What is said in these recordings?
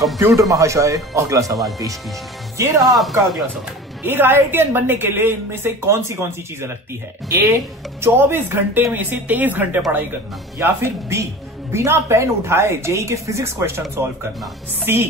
Computer महाशय, अगला सवाल पेश कीजिए। ये रहा आपका अगला सवाल। एक आईआईटीएन बनने के लिए इनमें से कौन सी चीजें लगती है? ए, 24 घंटे में से 23 घंटे पढ़ाई करना, या फिर बी, बिना पेन उठाए जेई के फिजिक्स क्वेश्चन सॉल्व करना, सी,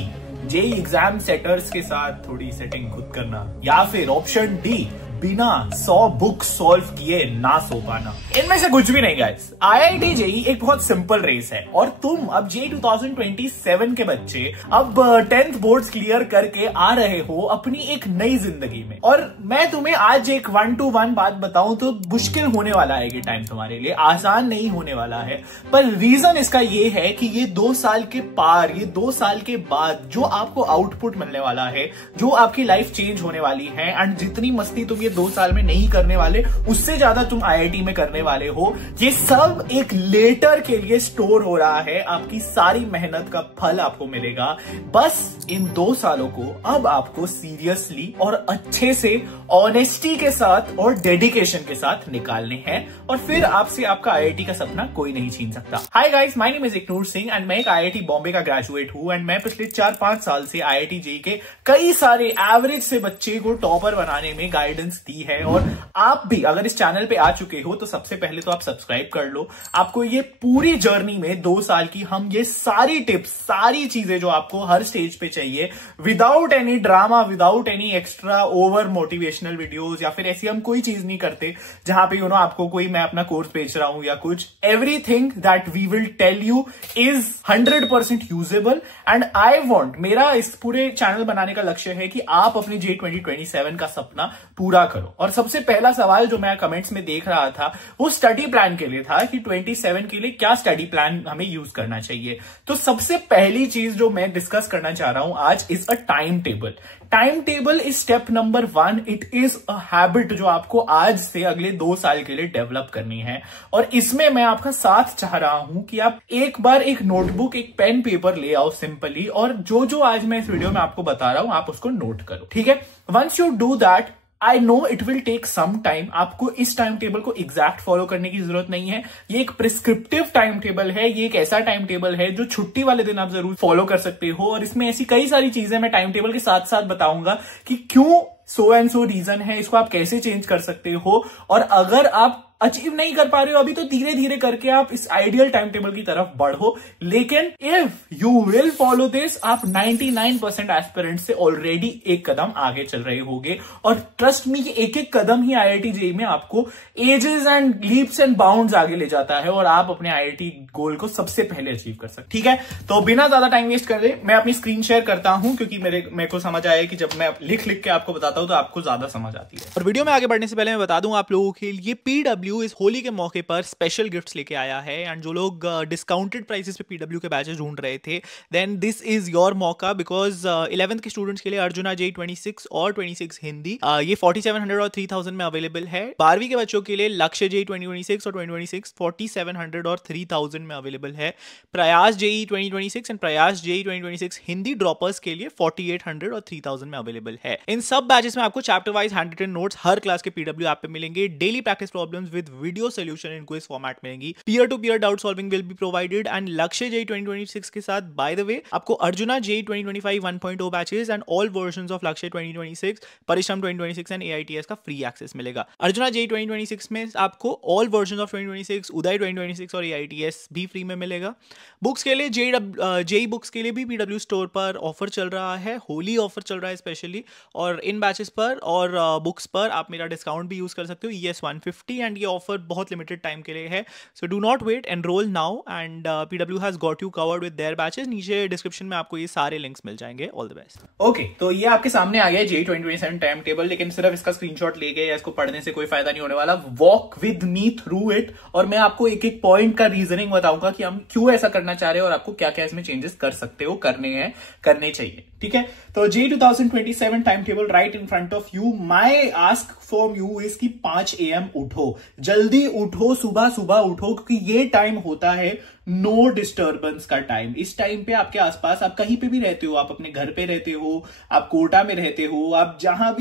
जेई एग्जाम सेटर्स के साथ थोड़ी सेटिंग खुद करना, या फिर ऑप्शन डी, बिना 100 बुक सॉल्व किए ना सो पाना। इनमें से कुछ भी नहीं गाइस। आईआईटी जेई एक बहुत सिंपल रेस है और तुम अब जेई 2027 के बच्चे अब 10th बोर्ड्स क्लियर करके आ रहे हो अपनी एक नई जिंदगी में। और मैं तुम्हें आज एक 1 to 1 बात बताऊं तो मुश्किल होने वाला है ये टाइम तुम्हारे लिए, आसान नहीं होने वाला है। पर रीजन इसका ये है कि ये 2 साल के पार, ये 2 साल के बाद जो आपको आउटपुट मिलने वाला है, जो आपकी लाइफ चेंज होने वाली है, एंड जितनी मस्ती तुम 2 साल में नहीं करने वाले उससे ज्यादा तुम आईआईटी में करने वाले हो, ये सब एक लेटर के लिए स्टोर हो रहा है। आपकी सारी मेहनत का फल आपको मिलेगा। बस इन 2 सालों को अब आपको सीरियसली और अच्छे से ऑनेस्टी के साथ और डेडिकेशन के साथ निकालने हैं और फिर आपसे आपका आईआईटी का सपना कोई नहीं छीन सकता। Hi guys, my name is Ignoor Singh and मैं एक आईआईटी बॉम्बे का ग्रेजुएट हूं एंड मैं पिछले 4-5 साल से आईआईटी जेई के कई सारे एवरेज से बच्चे को टॉपर बनाने में गाइडेंस दी है। और आप भी अगर इस चैनल पे आ चुके हो तो सबसे पहले तो आप सब्सक्राइब कर लो। आपको ये पूरी जर्नी में 2 साल की हम ये सारी टिप्स, सारी चीजें जो आपको हर स्टेज पे चाहिए, without any drama, without any extra over motivational videos, या फिर ऐसी हम कोई चीज नहीं करते जहां पे आपको कोई मैं अपना कोर्स बेच रहा हूं या कुछ। Everything that we will tell you is 100% usable and I want, मेरा इस पूरे चैनल बनाने का लक्ष्य है कि आप अपने जेई 2027 का सपना पूरा करो। और सबसे पहला सवाल जो मैं कमेंट्स में देख रहा था वो स्टडी प्लान के लिए था कि 27 के लिए क्या स्टडी प्लान हमें यूज करना चाहिए। तो सबसे पहली चीज जो मैं डिस्कस करना चाह रहा हूं आज is a time table. Time table is step number 1। It is a habit जो आपको आज से अगले 2 साल के लिए डेवलप करनी है। और इसमें मैं आपका साथ चाह रहा हूं कि आप एक बार एक नोटबुक, एक पेन, पेपर ले आओ सिंपली, और जो आज मैं इस वीडियो में आपको बता रहा हूं आप उसको नोट करो, ठीक है। Once you do that, I know it will take some time. आपको इस टाइम टेबल को एग्जैक्ट फॉलो करने की जरूरत नहीं है। ये एक प्रिस्क्रिप्टिव टाइम टेबल है। ये एक ऐसा टाइम टेबल है जो छुट्टी वाले दिन आप जरूर फॉलो कर सकते हो। और इसमें ऐसी कई सारी चीजें मैं टाइम टेबल के साथ साथ बताऊंगा कि क्यों सो एंड सो रीजन है, इसको आप कैसे चेंज कर सकते हो। और अगर आप अचीव नहीं कर पा रहे हो अभी तो धीरे धीरे करके आप इस आइडियल टाइम टेबल की तरफ बढ़ो। लेकिन if you will follow this, आप 99% एस्पिरेंट से ऑलरेडी एक कदम आगे चल रहे होगे। और ट्रस्ट मी, एक एक कदम ही आईआईटी जेई में आपको ages and leaps and bounds आगे ले जाता है और आप अपने आईआईटी गोल को सबसे पहले अचीव कर सकते। ठीक है, तो बिना ज्यादा टाइम वेस्ट करे मैं अपनी स्क्रीन शेयर करता हूं, क्योंकि मेरे को समझ आया कि जब मैं लिख के आपको बताता हूं तो आपको ज्यादा समझ आती है। और वीडियो में आगे बढ़ने से पहले मैं बता दूं आप लोगों के लिए पीडब्ल्यू इस होली के मौके पर स्पेशल गिफ्ट्स लेके आया है। एंड जो लोग डिस्काउंटेड प्राइसेस पे पीडब्ल्यू के बैचेस ढूंढ रहे थे, देन दिस इज योर मौका, बिकॉज 11th के स्टूडेंट्स के लिए अर्जुना जेई 26 और 26 हिंदी ये 4700 और 3000 में अवेलेबल है। 12वीं के बच्चों के लिए लक्ष्य जेई 2026 और 2026 4700 और 3000 में अवेलेबल है। प्रयास जेई 2026 एंड प्रयास जेई 2026 हिंदी ड्रॉपर्स के लिए 4800 और 3000 में अवेलेबल है। इन सब बैचेस में आपको chapter wise handwritten notes हर क्लास के पीडब्ल्यू ऐप पे मिलेंगे। Daily practice problems with video solution in quiz format मिलेंगी। Peer to peer doubt solving will be provided. And Lakshya JEE 2026 के साथ बाय द वे आपको Arjuna JEE 2025 1.0 batches and all versions of Lakshya 2026, Parishram 2026 and AITS का free access मिलेगा। Arjuna JEE 2026 में आपको all versions of 2026, उदय 2026 और AITS भी फ्री में मिलेगा। बुक्स के लिए जेई बुक्स के लिए भी पीडब्ल्यू स्टोर पर ऑफर चल रहा है, होली ऑफर चल रहा है स्पेशली, और इन बैचेस पर और बुक्स पर आप मेरा डिस्काउंट भी यूज कर सकते हो ES 150। एंड ये ऑफर बहुत लिमिटेड टाइम के लिए है, so do not wait, enroll now and PW has got you covered with their batches. नीचे डिस्क्रिप्शन में आपको ये सारे लिंक्स मिल जाएंगे। All the best. ओके, तो ये आपके सामने आ गया जेई 2027 टाइम टेबल, लेकिन सिर्फ इसका स्क्रीनशॉट ले गए या इसको पढ़ने से कोई फायदा नहीं होने वाला। Walk with me through it और मैं आपको एक एक पॉइंट का रीजनिंग बताऊंगा कि हम क्यों ऐसा करना चाह रहे हैं और आपको क्या क्या इसमें चेंजेस कर सकते हो, करने चाहिए। ठीक है। तो J 2027 time table right in front of you. My ask from you is कि 5 AM उठो, जल्दी उठो, सुबह सुबह उठो, क्योंकि ये टाइम होता है नो डिस्टर्बेंस का टाइम। इस टाइम पे आपके आसपास, आप कहीं पे भी रहते हो, आप अपने घर पे रहते हो, आप कोटा में रहते हो, आप जहां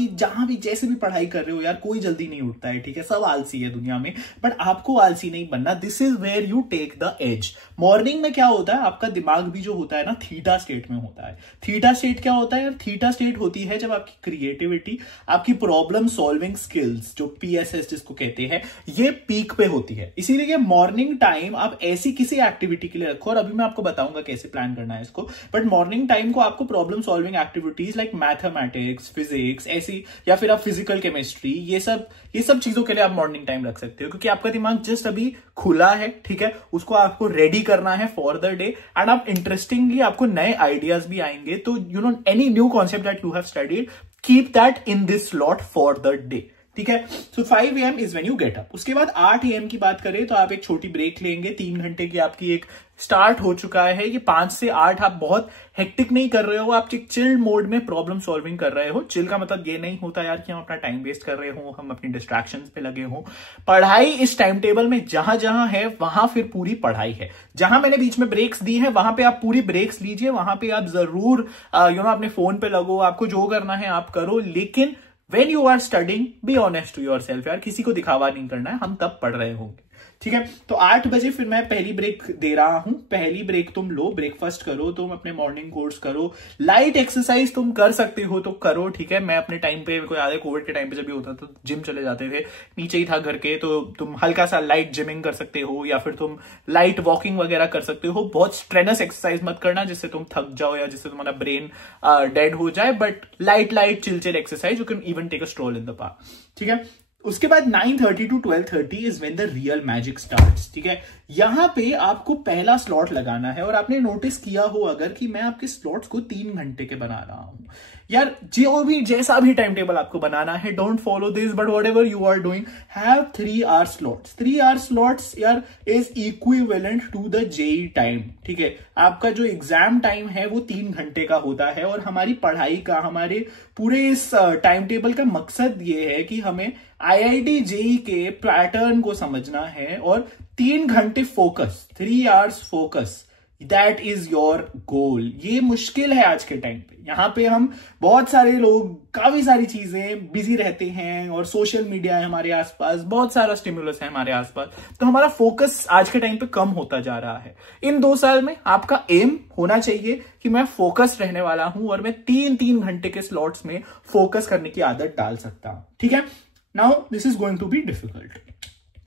भी जैसे भी पढ़ाई कर रहे हो यार, कोई जल्दी नहीं उठता है, ठीक है। सब आलसी है दुनिया में, बट आपको आलसी नहीं बनना। This is where you take the edge. Morning में क्या होता है, आपका दिमाग भी जो होता है ना, थीटा स्टेट में होता है। थीटा स्टेट क्या होता है यार? थीटा स्टेट होती है जब आपकी क्रिएटिविटी, आपकी प्रॉब्लम सॉल्विंग स्किल्स, जो PSS जिसको कहते हैं, ये पीक पे होती है। इसीलिए मॉर्निंग टाइम आप ऐसी किसी एक्टिविटी के लिए रखो, और अभी मैं आपको बताऊंगा कैसे प्लान करना है इसको। बट मॉर्निंग टाइम को आपको problem solving activities like mathematics, physics, ऐसी, या फिर आप फिजिकल केमिस्ट्री, ये सब चीजों के लिए आप मॉर्निंग टाइम रख सकते हो, क्योंकि आपका दिमाग जस्ट अभी खुला है, ठीक है। उसको आपको रेडी करना है फॉर द डे, एंड आप इंटरेस्टिंगली आपको नए आइडियाज भी आएंगे। तो you know any new concept that you have studied, keep that in this slot for the day, ठीक है। सो 5 AM is when you get up. उसके बाद 8 AM की बात करें तो आप एक छोटी ब्रेक लेंगे। 3 घंटे की आपकी एक स्टार्ट हो चुका है। ये 5 से 8 आप बहुत हेक्टिक नहीं कर रहे हो, आप एक चिल्ड मोड में प्रॉब्लम सॉल्विंग कर रहे हो। चिल का मतलब ये नहीं होता यार कि हम अपना टाइम वेस्ट कर रहे हो, हम अपनी डिस्ट्रैक्शंस पे लगे हो। पढ़ाई इस टाइम टेबल में जहां जहां है वहां फिर पूरी पढ़ाई है। जहां मैंने बीच में ब्रेक्स दी है वहां पे आप पूरी ब्रेक्स लीजिए, वहां पे आप जरूर अपने फोन पे लगो, आपको जो करना है आप करो, लेकिन when you are studying, be honest to yourself यार, किसी को दिखावा नहीं करना है, हम तब पढ़ रहे होंगे, ठीक है। तो 8 बजे फिर मैं पहली ब्रेक दे रहा हूं। पहली ब्रेक तुम लो, ब्रेकफास्ट करो, तुम अपने मॉर्निंग कोर्स करो, लाइट एक्सरसाइज तुम कर सकते हो तो करो, ठीक है। मैं अपने टाइम पे, कोई आधे कोविड के टाइम पे जब भी होता था तो जिम चले जाते थे, नीचे ही था घर के, तो तुम हल्का सा लाइट जिमिंग कर सकते हो, या फिर तुम लाइट वॉकिंग वगैरह कर सकते हो। बहुत स्ट्रेनस एक्सरसाइज मत करना जिससे तुम थक जाओ या जिससे तुम्हारा ब्रेन डेड हो जाए, but light chill exercise, you can even take a stroll in the park, ठीक है। उसके बाद 9:30 to 12:30 is when the real magic starts, ठीक है। यहां पे आपको पहला स्लॉट लगाना है, और आपने नोटिस किया हो अगर कि मैं आपके स्लॉट्स को 3 घंटे के बना रहा हूं यार। जो भी जैसा भी टाइम टेबल आपको बनाना है, don't follow this, but whatever you are doing, have 3 hour slots. 3 hour slots यार is equivalent to the JEE time, ठीक है। आपका जो एग्जाम टाइम है वो 3 घंटे का होता है, और हमारी पढ़ाई का, हमारे पूरे इस टाइम टेबल का मकसद ये है कि हमें IIT JEE के पैटर्न को समझना है, और 3 घंटे focus, 3 hours focus, that is your goal. ये मुश्किल है आज के टाइम पे। यहाँ पे हम बहुत सारे लोग, काफी सारी चीजें बिजी रहते हैं, और सोशल मीडिया है हमारे आसपास, बहुत सारा स्टिमुलस है हमारे आसपास, तो हमारा फोकस आज के टाइम पे कम होता जा रहा है। इन 2 साल में आपका एम होना चाहिए कि मैं फोकस रहने वाला हूं, और मैं 3 घंटे के स्लॉट्स में फोकस करने की आदत डाल सकता हूं, ठीक है। Now this is going to be difficult,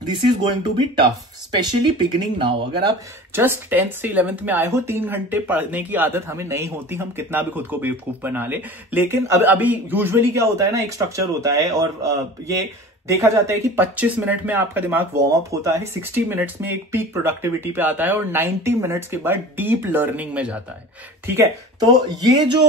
this is going to be tough, especially beginning now. अगर आप जस्ट 10th से 11th में आए हो, 3 घंटे पढ़ने की आदत हमें नहीं होती, हम कितना भी खुद को बेवकूफ बना ले। लेकिन अभी यूजुअली क्या होता है ना, एक स्ट्रक्चर होता है, और ये देखा जाता है कि 25 मिनट में आपका दिमाग वार्म अप होता है, 60 मिनट्स में एक पीक प्रोडक्टिविटी पे आता है, और 90 मिनट्स के बाद डीप लर्निंग में जाता है, ठीक है। तो ये जो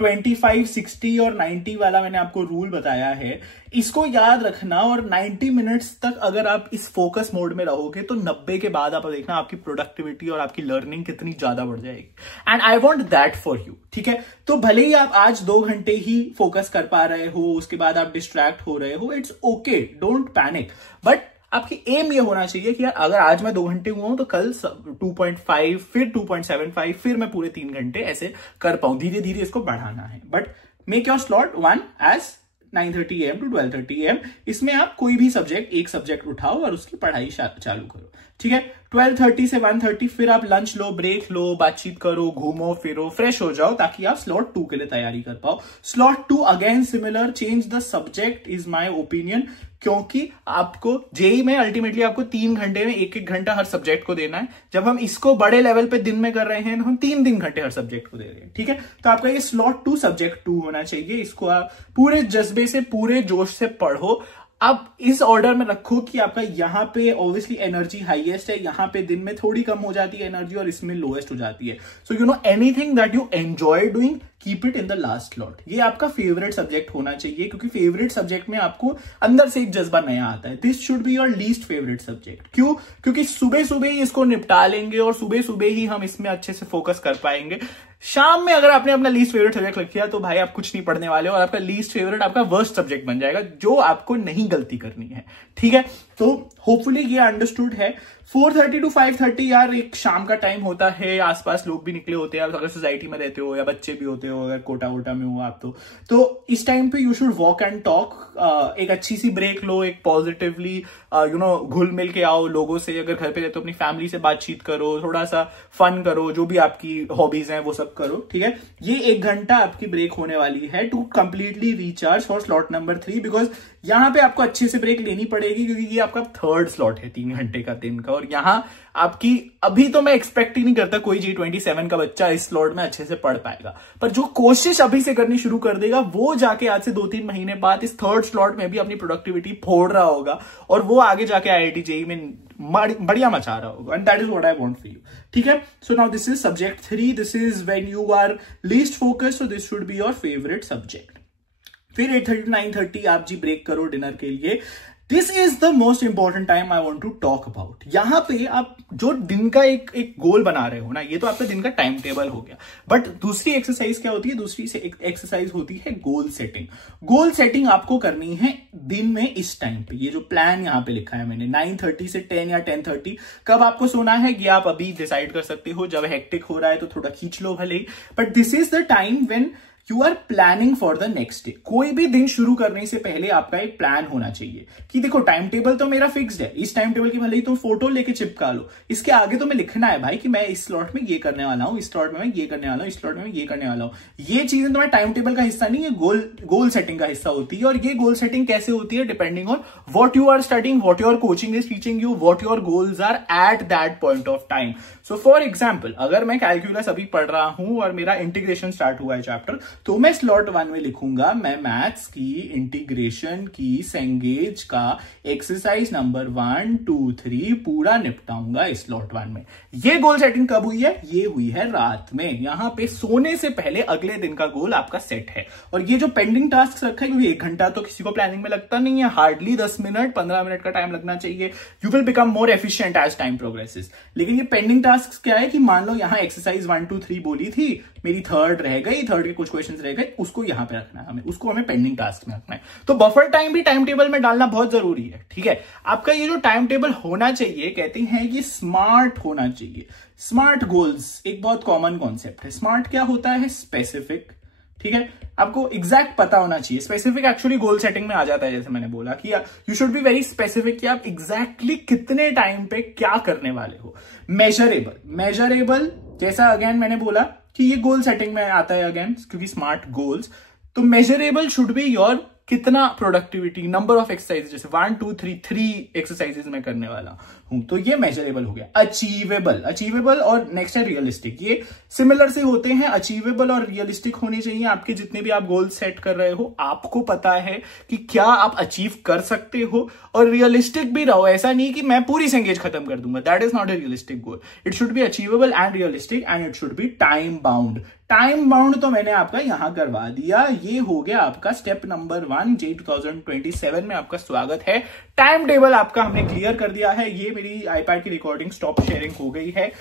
25, 60 और 90 वाला मैंने आपको रूल बताया है, इसको याद रखना, और 90 मिनट्स तक अगर आप इस फोकस मोड में रहोगे तो 90 के बाद आप देखना आपकी प्रोडक्टिविटी और आपकी लर्निंग कितनी ज्यादा बढ़ जाएगी। And I want that for you, ठीक है। तो भले ही आप आज 2 घंटे ही फोकस कर पा रहे हो, उसके बाद आप डिस्ट्रैक्ट हो रहे हो, it's okay, don't panic, but आपकी एम ये होना चाहिए कि यार अगर आज मैं 2 घंटे हुआ हूं तो कल 2.5, फिर 2.75, फिर मैं पूरे 3 घंटे ऐसे कर पाऊं। धीरे धीरे इसको बढ़ाना है, but make your slot 1 as 9:30 AM to 12:30 AM। इसमें आप कोई भी एक सब्जेक्ट उठाओ और उसकी पढ़ाई चालू करो, ठीक है। 12:30 से 1:30 फिर आप लंच लो, ब्रेक लो, बातचीत करो, घूमो फिरो, फ्रेश हो जाओ, ताकि आप स्लॉट 2 के लिए तैयारी कर पाओ। Slot 2 again similar, change the subject is my opinion, क्योंकि आपको JEE में अल्टीमेटली आपको 3 घंटे में 1 घंटा हर सब्जेक्ट को देना है। जब हम इसको बड़े लेवल पे दिन में कर रहे हैं तो हम 3 घंटे हर सब्जेक्ट को दे रहे हैं, ठीक है। तो आपका ये स्लॉट 2 सब्जेक्ट 2 होना चाहिए। इसको आप पूरे जज्बे से, पूरे जोश से पढ़ो। अब इस ऑर्डर में रखो कि आपका यहाँ पे ऑब्वियसली एनर्जी हाईएस्ट है, यहाँ पे दिन में थोड़ी कम हो जाती है एनर्जी, और इसमें लोएस्ट हो जाती है। So you know anything that you enjoy doing, keep it in the last slot. ये आपका फेवरेट सब्जेक्ट होना चाहिए, क्योंकि फेवरेट सब्जेक्ट में आपको अंदर से एक जज्बा नया आता है। This should be your least favourite subject. क्यों? क्योंकि सुबह सुबह ही इसको निपटा लेंगे, और सुबह सुबह ही हम इसमें अच्छे से फोकस कर पाएंगे। शाम में अगर आपने अपना लीस्ट फेवरेट सब्जेक्ट लिख दिया तो भाई आप कुछ नहीं पढ़ने वाले हो और आपका लीस्ट फेवरेट आपका वर्स्ट सब्जेक्ट बन जाएगा, जो आपको नहीं गलती करनी है। ठीक है, तो होपफुली ये अंडरस्टूड है। 4:30 to 5:30 यार एक शाम का टाइम होता है, आसपास लोग भी निकले होते हैं, अगर सोसाइटी में रहते हो या बच्चे भी होते हो, अगर कोटा वोटा में हो आप तो इस टाइम पे you should walk and talk. एक अच्छी सी ब्रेक लो, एक पॉजिटिवली घुल मिल के आओ लोगों से, अगर घर पे रहते हो अपनी फैमिली से बातचीत करो, थोड़ा सा फन करो, जो भी आपकी हॉबीज हैं वो सब करो। ठीक है, ये 1 घंटा आपकी ब्रेक होने वाली है to completely recharge for slot number 3, because यहां पे आपको अच्छे से ब्रेक लेनी पड़ेगी क्योंकि ये आपका 3rd स्लॉट है 3 घंटे का दिन का। और यहाँ आपकी अभी तो मैं एक्सपेक्ट ही नहीं करता कोई G27 का बच्चा इस स्लॉट में अच्छे से पढ़ पाएगा, पर जो कोशिश अभी से करनी शुरू कर देगा वो जाके आज से 2-3 महीने बाद इस 3rd स्लॉट में भी अपनी प्रोडक्टिविटी फोड़ रहा होगा और वो आगे जाके IIT JEE में बढ़िया मचा रहा होगा। And that is what I want for you. ठीक है, so now this is subject 3, this is when you are least focused, so this should be your favourite subject. फिर 8:30 to 9:30 आप जी ब्रेक करो डिनर के लिए। This is the most important time I want to talk about. यहां पे आप जो दिन का एक गोल बना रहे हो ना, ये तो आपका दिन का टाइम टेबल हो गया, बट दूसरी एक्सरसाइज क्या होती है? दूसरी एक्सरसाइज होती है गोल सेटिंग। गोल सेटिंग आपको करनी है दिन में इस टाइम पे। ये जो प्लान यहां पे लिखा है मैंने 9:30 से 10 या 10:30 कब आपको सोना है ये आप अभी डिसाइड कर सकते हो। जब हेक्टिक हो रहा है तो थोड़ा खींच लो भले ही, but this is the time when you are planning for the next day. कोई भी दिन शुरू करने से पहले आपका एक प्लान होना चाहिए कि देखो टाइम टेबल तो मेरा फिक्स्ड है, इस टाइम टेबल की भले ही तुम फोटो लेके चिपका लो, इसके आगे तो मैं लिखना है भाई कि मैं इस स्लॉट में ये करने वाला हूं, इस स्लॉट में मैं ये करने वाला हूं, इस स्लॉट में मैं ये करने वाला हूं। ये चीजें तुम्हारे टाइम टेबल का हिस्सा नहीं है, गोल सेटिंग का हिस्सा होती है। और ये गोल सेटिंग कैसे होती है? Depending on what you are studying, what your coaching is teaching you, what your goals are at that point of time. So for example, अगर मैं कैलकुलस अभी पढ़ रहा हूं और मेरा इंटीग्रेशन स्टार्ट हुआ है चैप्टर, तो मैं स्लॉट 1 में लिखूंगा मैं मैथ्स की इंटीग्रेशन की सेंगेज का एक्सरसाइज नंबर 1, 2, 3 पूरा निपटाऊंगा इस स्लॉट 1 में। ये गोल सेटिंग कब हुई है? ये हुई है रात में, यहां पे सोने से पहले अगले दिन का गोल आपका सेट है। और ये जो पेंडिंग टास्क रखा है, क्योंकि 1 घंटा तो किसी को प्लानिंग में लगता नहीं है, हार्डली 10 मिनट 15 मिनट का टाइम लगना चाहिए। You will become more efficient as time progresses. लेकिन ये पेंडिंग टास्क क्या है कि मान लो यहां एक्सरसाइज 1, 2, 3 बोली थी, मेरी 3rd रह गई, 3rd के कुछ क्वेश्चन रह गए, उसको यहां पे रखना है उसको हमें पेंडिंग टास्क में रखना है। तो बफर टाइम भी टाइम टेबल में डालना बहुत जरूरी है। ठीक है, आपका ये जो टाइम टेबल होना चाहिए, कहते हैं कि स्मार्ट होना चाहिए। स्मार्ट गोल्स एक बहुत कॉमन कॉन्सेप्ट है। स्मार्ट क्या होता है? स्पेसिफिक। ठीक है, आपको एग्जैक्ट पता होना चाहिए। स्पेसिफिक एक्चुअली गोल सेटिंग में आ जाता है, जैसे मैंने बोला कि you should be very specific कि आप एग्जैक्टली कितने टाइम पे क्या करने वाले हो। मेजरेबल जैसा अगेन मैंने बोला कि ये गोल सेटिंग में आता है अगेन, क्योंकि स्मार्ट गोल्स। तो मेजरेबल शुड बी योर कितना प्रोडक्टिविटी, नंबर ऑफ एक्सरसाइज, जैसे 1, 2, 3 एक्सरसाइजेज में करने वाला हूं, तो ये मेजरेबल हो गया। अचीवेबल और नेक्स्ट है रियलिस्टिक। ये सिमिलर से होते हैं। अचीवेबल और रियलिस्टिक होने चाहिए आपके जितने भी आप गोल सेट कर रहे हो, आपको पता है कि क्या आप अचीव कर सकते हो, और रियलिस्टिक भी रहो। ऐसा नहीं कि मैं पूरी सेंगेज खत्म कर दूंगा, that is not a realistic goal. It should be achievable and realistic and it should be time bound. Time bound तो मैंने आपका यहां करवा दिया। ये हो गया आपका स्टेप नंबर 1। JEE 2027 में आपका स्वागत है। टाइम टेबल आपका हमने क्लियर कर दिया है। ये मेरी आईपैड की रिकॉर्डिंग स्टॉप शेयरिंग हो गई है।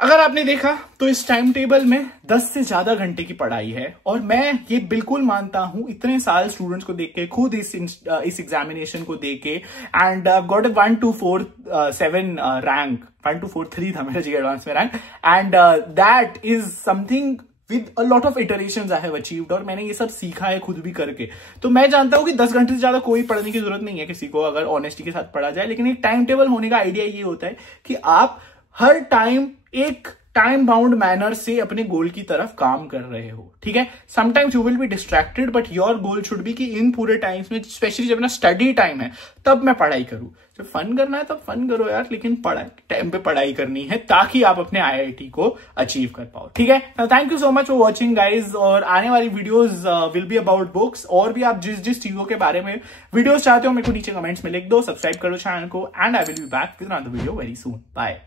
अगर आपने देखा तो इस टाइम टेबल में 10 से ज्यादा घंटे की पढ़ाई है, और मैं ये बिल्कुल मानता हूं इतने साल स्टूडेंट्स को देख के, खुद इस एग्जामिनेशन को देख के, एंड गॉट ए 1247 रैंक, 1243 था मेरा JEE एडवांस में rank, and that is something with a lot of iterations I have achieved. और मैंने ये सब सीखा है खुद भी करके। तो मैं जानता हूं कि 10 घंटे से ज्यादा कोई पढ़ने की जरूरत नहीं है किसी को, अगर ऑनेस्टी के साथ पढ़ा जाए। लेकिन एक टाइम टेबल होने का आइडिया ये होता है कि आप हर टाइम एक टाइम बाउंड मैनर से अपने गोल की तरफ काम कर रहे हो। ठीक है, sometimes you will be distracted, but your goal should be कि इन पूरे टाइम्स में, स्पेशली जब ना स्टडी टाइम है, तब मैं पढ़ाई करूं। जब फन करना है तब फन करो यार, लेकिन टाइम पे पढ़ाई करनी है ताकि आप अपने IIT को अचीव कर पाओ। ठीक है, thank you so much for watching guys. और आने वाली videos will be about books. और भी आप जिस चीजों के बारे में वीडियोज चाहते हो मेरे को नीचे कमेंट्स में लिख दो। सब्सक्राइब करो चैनल को, and I will be back with another video very soon. Bye.